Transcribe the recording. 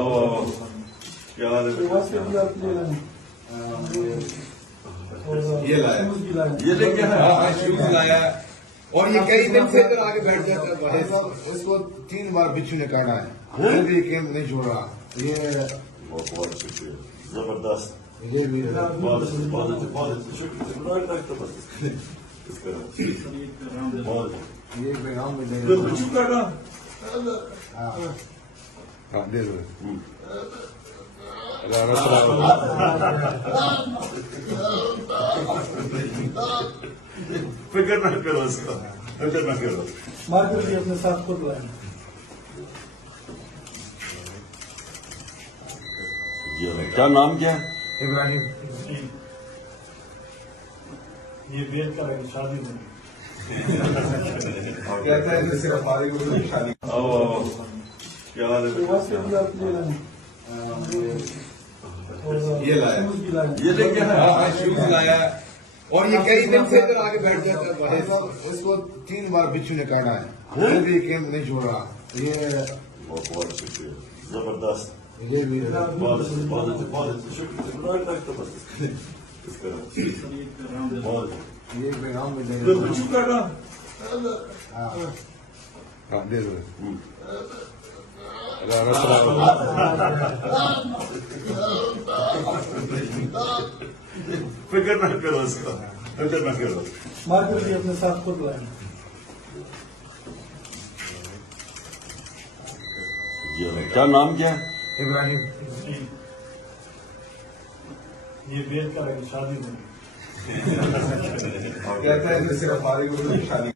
आओ क्या हाल है? ये लाया, ये लेके आया शूज लाया और ये कई दिन से इधर आके बैठ जाता है। इसको 3 बार बिच्छू ने काटा है, फिर भी कैंप नहीं छोड़ रहा। ये बहुत शुक्रिया, जबरदस्त, ये भी बहुत शुक्रिया। ये पैगाम में बिच्छू काटा। हाँ दे दो। फिक्र ना करो उसका, फिक्र ना करो। मार्केट भी अपने साथ खुद लाए। क्या नाम क्या है? इब्राहिम। ये बेर का है, शादी में कहता है कि सिर्फ हमारी को शादी। आओ क्या हाल है? ये लाया, ये लेके आया शूज लाया और ये कई दिन से इधर आके बैठ जाता है। इसको 3 बार बिच्छू ने काटा है, फिर भी कैंप नहीं छोड़ रहा। ये बहुत शुक्रिया, जबरदस्त, ये भी बहुत शुक्रिया। ये पैगाम में बिच्छू काटा। हाँ दे दो। फिक्र ना करो उसका, फिक्र ना करो। मार्केट भी अपने साथ खुद लाए। क्या नाम क्या है? इब्राहिम। ये बेर का है, शादी में कहता है कि सिर्फ हमारी को शादी।